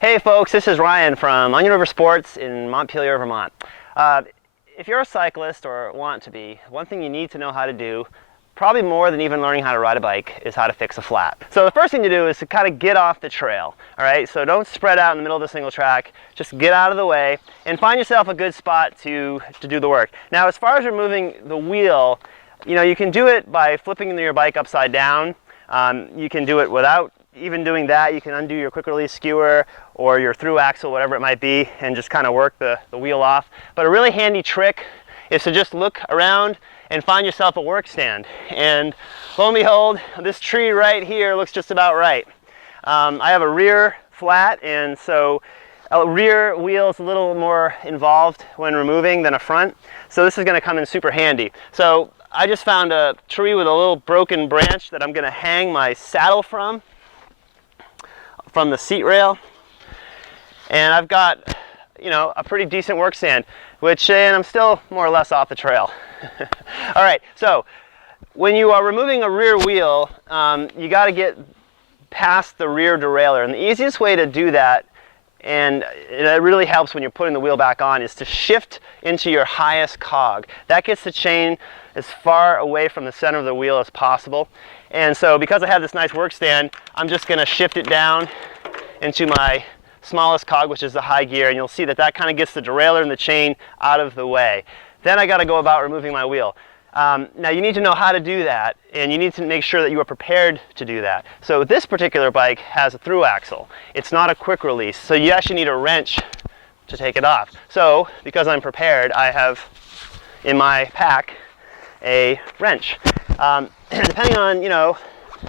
Hey folks, this is Ryan from Onion River Sports in Montpelier, Vermont. If you're a cyclist or want to be, one thing you need to know how to do, probably more than even learning how to ride a bike, is how to fix a flat. So the first thing to do is to kind of get off the trail, all right? So don't spread out in the middle of the single track, just get out of the way and find yourself a good spot to do the work. Now, as far as removing the wheel, you can do it by flipping your bike upside down. You can do it without even doing that. You can undo your quick release skewer or your through axle, whatever it might be, and just kind of work the wheel off. But a really handy trick is to just look around and find yourself a work stand. And lo and behold, this tree right here looks just about right. I have a rear flat, and so a rear wheel is a little more involved when removing than a front. So this is going to come in super handy. So I just found a tree with a little broken branch that I'm going to hang my saddle from the seat rail, and I've got a pretty decent work stand, and I'm still more or less off the trail. All right, so when you are removing a rear wheel, you got to get past the rear derailleur, and the easiest way to do that, and it really helps when you're putting the wheel back on, is to shift into your highest cog. That gets the chain as far away from the center of the wheel as possible. And so because I have this nice work stand, I'm just going to shift it down into my smallest cog, which is the high gear, and you'll see that that kind of gets the derailleur and the chain out of the way. Then I got to go about removing my wheel. Now you need to know how to do that, and you need to make sure that you are prepared to do that. So this particular bike has a through axle. It's not a quick release, so you actually need a wrench to take it off. So because I'm prepared, I have in my pack a wrench. Depending on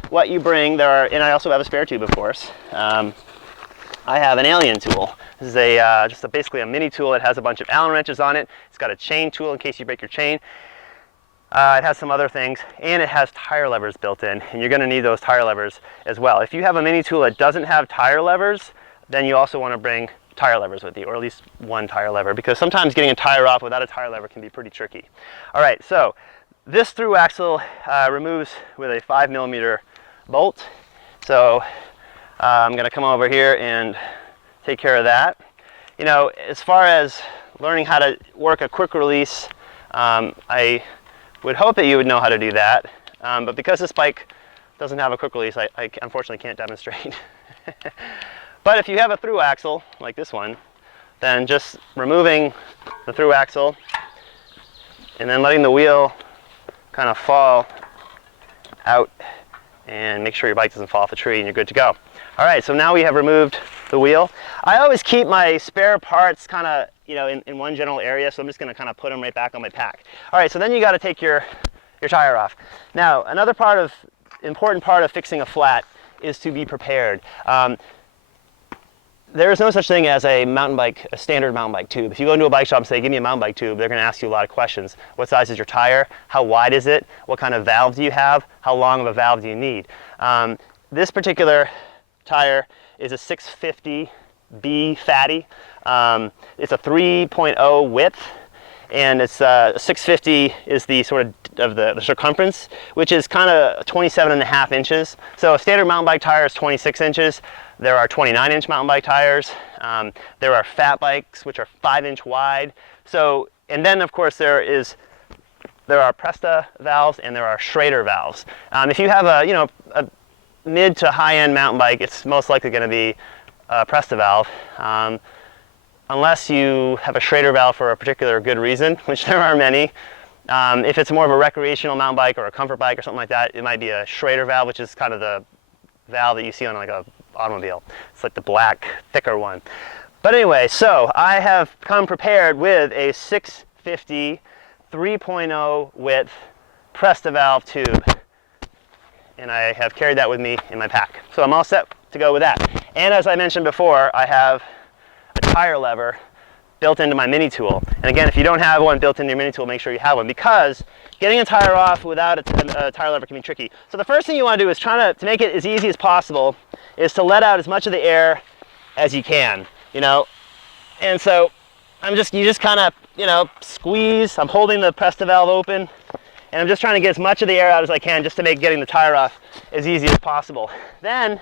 what you bring, and I also have a spare tube, of course. I have an Alien tool. This is basically a mini tool. It has a bunch of Allen wrenches on it. It's got a chain tool in case you break your chain. It has some other things, and it has tire levers built in, and you're going to need those tire levers as well. If you have a mini tool that doesn't have tire levers, then you also want to bring tire levers with you, or at least one tire lever, because sometimes getting a tire off without a tire lever can be pretty tricky. All right, so this through axle removes with a 5mm bolt. So I'm going to come over here and take care of that. As far as learning how to work a quick release, I would hope that you would know how to do that. But because this bike doesn't have a quick release, I unfortunately can't demonstrate. But if you have a through axle, like this one, then just removing the through axle and then letting the wheel kind of fall out, and make sure your bike doesn't fall off the tree, and you're good to go. All right, so now we have removed the wheel. I always keep my spare parts kind of in one general area, so I'm just going to kind of put them right back on my pack. All right, so then you got to take your tire off. Now, another important part of fixing a flat is to be prepared. There is no such thing as a standard mountain bike tube. If you go into a bike shop and say, give me a mountain bike tube, they're going to ask you a lot of questions. What size is your tire? How wide is it? What kind of valve do you have? How long of a valve do you need? This particular tire is a 650B fatty. It's a 3.0 width, and it's 650 is the sort of the circumference, which is kind of 27.5 inches. So a standard mountain bike tire is 26 inches. There are 29-inch mountain bike tires. There are fat bikes, which are 5-inch wide. So, and then of course there are Presta valves and there are Schrader valves. If you have a mid to high-end mountain bike, it's most likely going to be a Presta valve, unless you have a Schrader valve for a particular good reason, which there are many. If it's more of a recreational mountain bike or a comfort bike or something like that, it might be a Schrader valve, which is kind of the valve that you see on like a automobile. It's like the black, thicker one. But anyway, so I have come prepared with a 650 3.0 width Presta valve tube, and I have carried that with me in my pack. So I'm all set to go with that. And as I mentioned before, I have a tire lever built into my mini tool. And again, if you don't have one built into your mini tool, make sure you have one, because getting a tire off without a tire lever can be tricky. So the first thing you want to do is to make it as easy as possible is to let out as much of the air as you can, And so you just kind of, squeeze. I'm holding the Presta valve open, and I'm just trying to get as much of the air out as I can, just to make getting the tire off as easy as possible. Then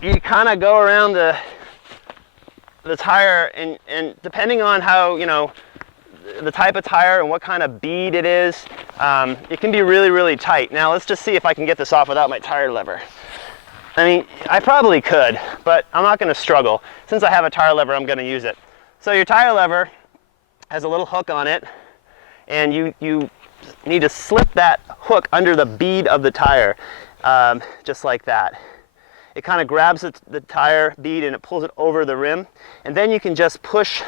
you kind of go around the the tire, and depending on how, the type of tire and what kind of bead it is, it can be really, really tight. Now let's just see if I can get this off without my tire lever. I mean, I probably could, but I'm not going to struggle. Since I have a tire lever, I'm going to use it. So your tire lever has a little hook on it, and you need to slip that hook under the bead of the tire, just like that. It kind of grabs the tire bead and it pulls it over the rim, and then you can just push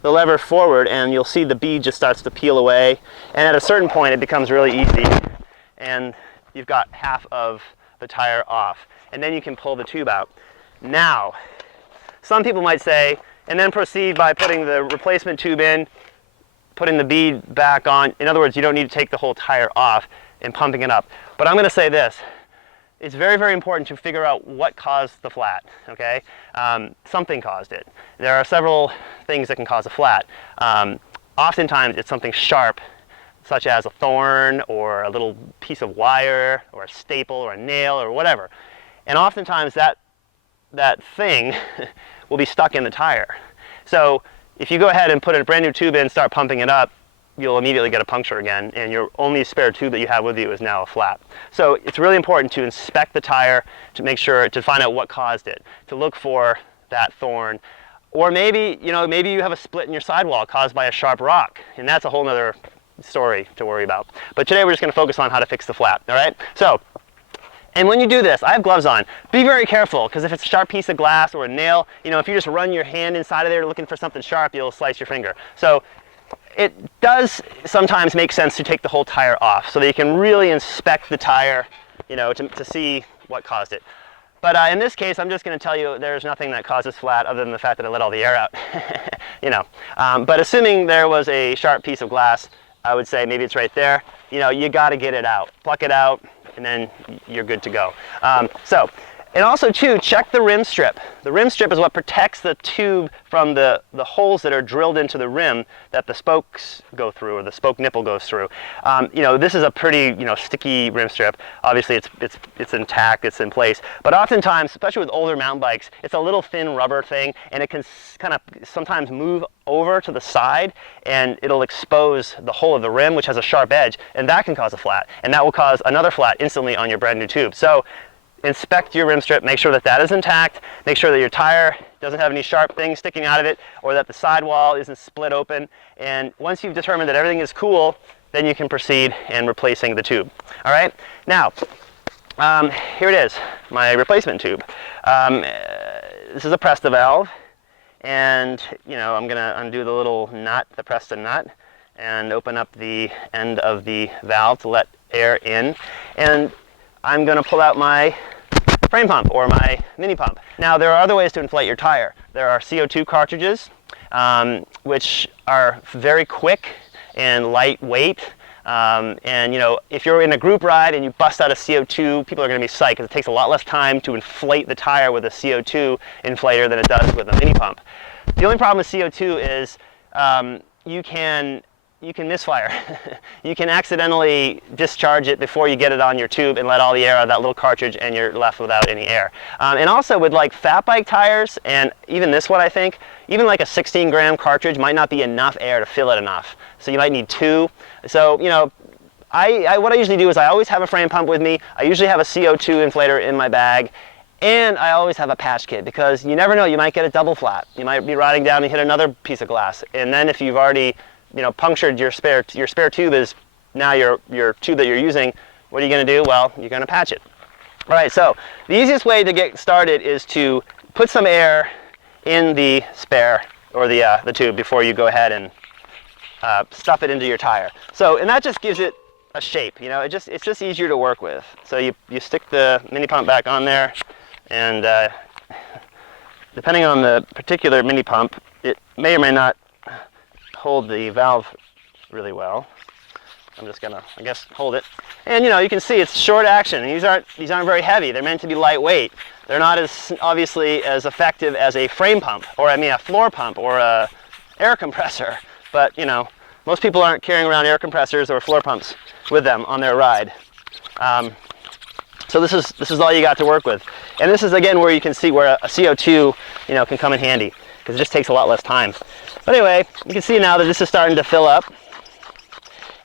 the lever forward and you'll see the bead just starts to peel away, and at a certain point it becomes really easy and you've got half of the tire off, and then you can pull the tube out. Now, some people might say, and then proceed by putting the replacement tube in, putting the bead back on. In other words, you don't need to take the whole tire off and pumping it up. But I'm going to say this. It's very, very important to figure out what caused the flat, okay? Something caused it. There are several things that can cause a flat. Oftentimes it's something sharp, such as a thorn or a little piece of wire or a staple or a nail or whatever. And oftentimes that thing will be stuck in the tire. So if you go ahead and put a brand new tube in, start pumping it up, you'll immediately get a puncture again, and your only spare tube that you have with you is now a flat. So it's really important to inspect the tire to make sure, to find out what caused it, to look for that thorn. Or maybe, maybe you have a split in your sidewall caused by a sharp rock, and that's a whole other story to worry about. But today we're just going to focus on how to fix the flat, all right? So, and when you do this, I have gloves on. Be very careful, because if it's a sharp piece of glass or a nail, if you just run your hand inside of there looking for something sharp, you'll slice your finger. So it does sometimes make sense to take the whole tire off so that you can really inspect the tire, to see what caused it. But in this case, I'm just going to tell you there's nothing that causes flat other than the fact that I let all the air out. But assuming there was a sharp piece of glass, I would say maybe it's right there. You got to get it out, pluck it out, and then you're good to go. And also too, check the rim strip. The rim strip is what protects the tube from the holes that are drilled into the rim that the spokes go through, or the spoke nipple goes through. This is a pretty, sticky rim strip. Obviously it's intact, it's in place. But oftentimes, especially with older mountain bikes, it's a little thin rubber thing, and it can kind of sometimes move over to the side, and it'll expose the hole of the rim, which has a sharp edge, and that can cause a flat. And that will cause another flat instantly on your brand new tube. So inspect your rim strip, make sure that is intact, make sure that your tire doesn't have any sharp things sticking out of it, or that the sidewall isn't split open. And once you've determined that everything is cool, then you can proceed in replacing the tube. All right, now here it is, my replacement tube. This is a Presta valve, and I'm gonna undo the little nut, the Presta nut, and open up the end of the valve to let air in. And I'm going to pull out my frame pump or my mini pump. Now, there are other ways to inflate your tire. There are CO2 cartridges, which are very quick and lightweight. If you're in a group ride and you bust out a CO2, people are going to be psyched because it takes a lot less time to inflate the tire with a CO2 inflator than it does with a mini pump. The only problem with CO2 is you can misfire. You can accidentally discharge it before you get it on your tube and let all the air out of that little cartridge, and you're left without any air. And also with like fat bike tires, and even this one, I think, even like a 16-gram cartridge might not be enough air to fill it enough. So you might need two. So, what I usually do is I always have a frame pump with me. I usually have a CO2 inflator in my bag. And I always have a patch kit, because you never know, you might get a double flat. You might be riding down and hit another piece of glass. And then if you've already punctured your spare tube is now your tube that you're using, what are you going to do? Well, you're going to patch it. All right, so the easiest way to get started is to put some air in the spare or the tube before you go ahead and stuff it into your tire. So, and that just gives it a shape. It's just easier to work with. So you stick the mini pump back on there, and depending on the particular mini pump, it may or may not hold the valve really well. I'm just gonna, I guess, hold it. And you can see it's short action. These aren't very heavy. They're meant to be lightweight. They're not as obviously as effective as a frame pump, or a floor pump, or a air compressor. But most people aren't carrying around air compressors or floor pumps with them on their ride. So this is all you got to work with. And this is again where you can see where a CO2 can come in handy. because it just takes a lot less time. But anyway, you can see now that this is starting to fill up.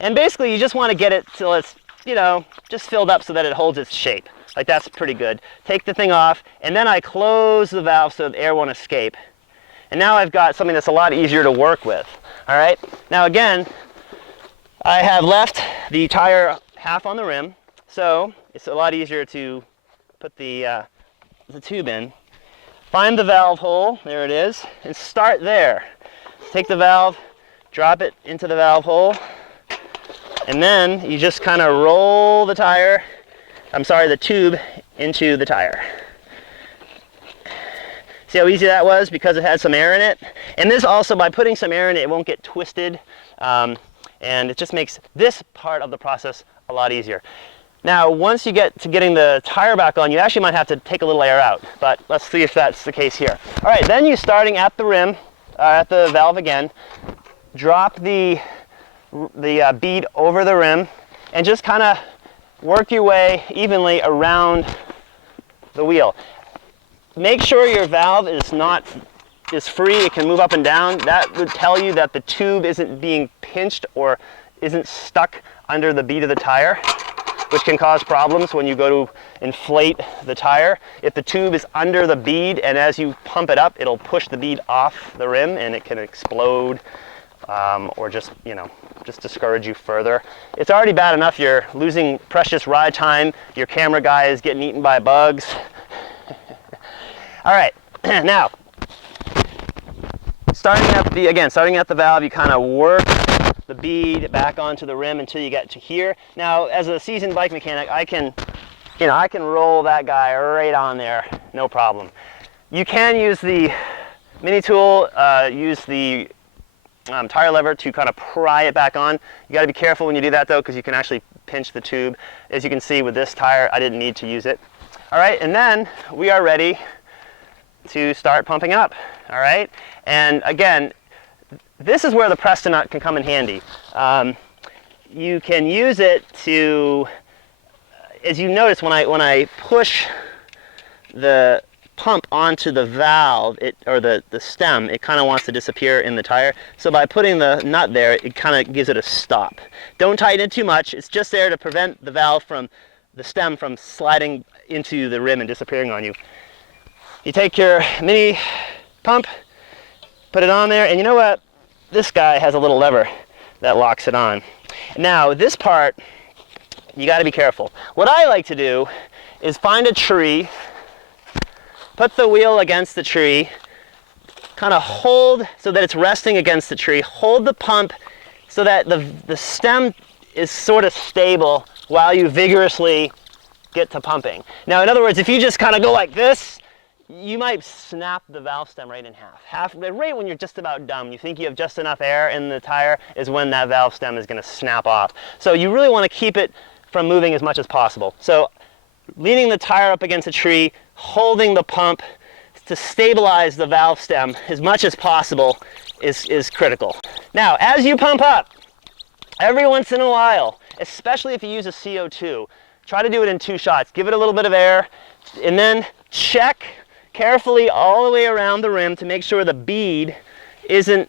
And basically you just want to get it till it's, you know, just filled up so that it holds its shape. Like that's pretty good. Take the thing off, and then I close the valve so the air won't escape. And now I've got something that's a lot easier to work with. All right, now again, I have left the tire half on the rim, so it's a lot easier to put the tube in. Find the valve hole, there it is, and start there. Take the valve, drop it into the valve hole, and then you just kind of roll the the tube into the tire. See how easy that was because it had some air in it? And this also, by putting some air in it, it won't get twisted, and it just makes this part of the process a lot easier. Now, once you get to getting the tire back on, you actually might have to take a little air out, but let's see if that's the case here. All right, then you're starting at the rim, at the valve again, drop the bead over the rim, and just kind of work your way evenly around the wheel. Make sure your valve is free, it can move up and down. That would tell you that the tube isn't being pinched or isn't stuck under the bead of the tire, which can cause problems when you go to inflate the tire. If the tube is under the bead and as you pump it up, it'll push the bead off the rim and it can explode, or just, you know, just discourage you further. It's already bad enough you're losing precious ride time, your camera guy is getting eaten by bugs. All right, now, starting at the valve, you kind of work the bead back onto the rim until you get to here. Now, as a seasoned bike mechanic, I can roll that guy right on there, no problem. You can use the mini tool, use the tire lever to kind of pry it back on. You got to be careful when you do that though, because you can actually pinch the tube. As you can see with this tire, I didn't need to use it. All right, and then we are ready to start pumping up. All right, and again, this is where the Preston nut can come in handy. You can use it to, as you notice, when I push the pump onto the valve, or the stem, it kind of wants to disappear in the tire. So by putting the nut there, it kind of gives it a stop. Don't tighten it too much. It's just there to prevent the valve from, the stem from sliding into the rim and disappearing on you. You take your mini pump, put it on there, and you know what? This guy has a little lever that locks it on. Now, this part, you got to be careful. What I like to do is find a tree, put the wheel against the tree, kind of hold so that it's resting against the tree, hold the pump so that the stem is sort of stable while you vigorously get to pumping. Now, in other words, if you just kind of go like this, you might snap the valve stem right in half. Right when you're just about done, you think you have just enough air in the tire, is when that valve stem is going to snap off. So you really want to keep it from moving as much as possible. So leaning the tire up against a tree, holding the pump to stabilize the valve stem as much as possible is critical. Now, as you pump up, every once in a while, especially if you use a CO2, try to do it in 2 shots. Give it a little bit of air, and then check carefully all the way around the rim to make sure the bead isn't,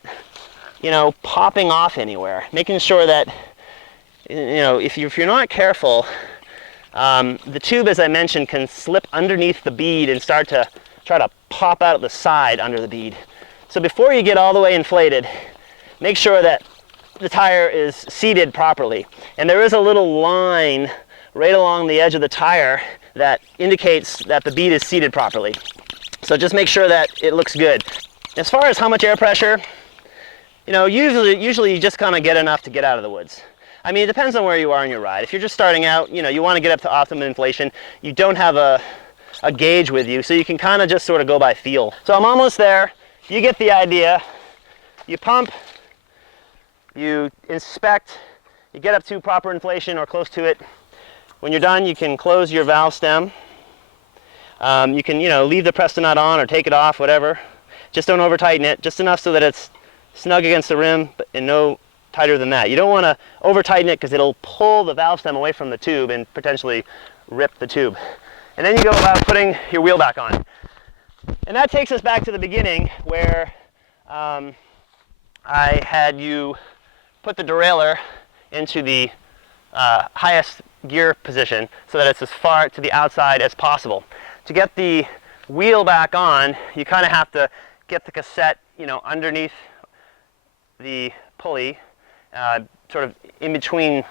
you know, popping off anywhere. Making sure that, you know, if you're not careful, the tube, as I mentioned, can slip underneath the bead and start to try to pop out the side under the bead. So before you get all the way inflated, make sure that the tire is seated properly. And there is a little line right along the edge of the tire that indicates that the bead is seated properly. So just make sure that it looks good. As far as how much air pressure, you know, usually you just kind of get enough to get out of the woods. I mean, it depends on where you are in your ride. If you're just starting out, you know, you want to get up to optimum inflation. You don't have a gauge with you, so you can kind of just sort of go by feel. So I'm almost there. You get the idea. You pump, you inspect, you get up to proper inflation or close to it. When you're done, you can close your valve stem. You can, you know, leave the Preston nut on or take it off, whatever. Just don't over tighten it, just enough so that it's snug against the rim, and no tighter than that. You don't want to over tighten it because it'll pull the valve stem away from the tube and potentially rip the tube. And then you go about putting your wheel back on. And that takes us back to the beginning where I had you put the derailleur into the highest gear position so that it's as far to the outside as possible. To get the wheel back on, you kind of have to get the cassette, underneath the pulley, sort of in between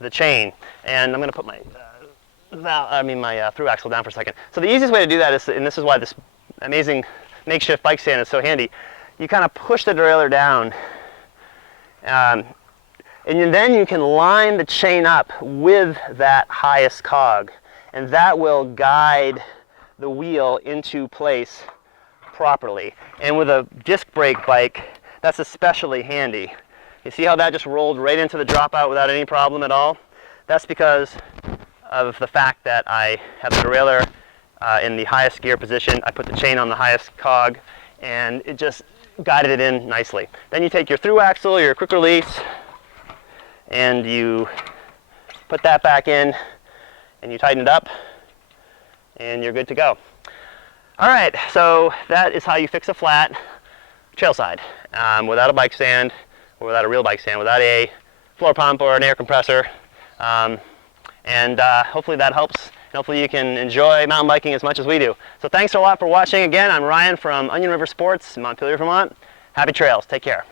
the chain. And I'm going to put my through axle down for a second. So the easiest way to do that is, and this is why this amazing makeshift bike stand is so handy, you kind of push the derailleur down, and then you can line the chain up with that highest cog, and that will guide the wheel into place properly. And with a disc brake bike, that's especially handy. You see how that just rolled right into the dropout without any problem at all? That's because of the fact that I have the derailleur in the highest gear position. I put the chain on the highest cog, and it just guided it in nicely. Then you take your through axle, your quick release, and you put that back in, and you tighten it up, and you're good to go. All right, so that is how you fix a flat trailside without a bike stand, or without a real bike stand, without a floor pump or an air compressor. Hopefully that helps. And hopefully you can enjoy mountain biking as much as we do. So thanks a lot for watching. Again, I'm Ryan from Onion River Sports in Montpelier, Vermont. Happy trails. Take care.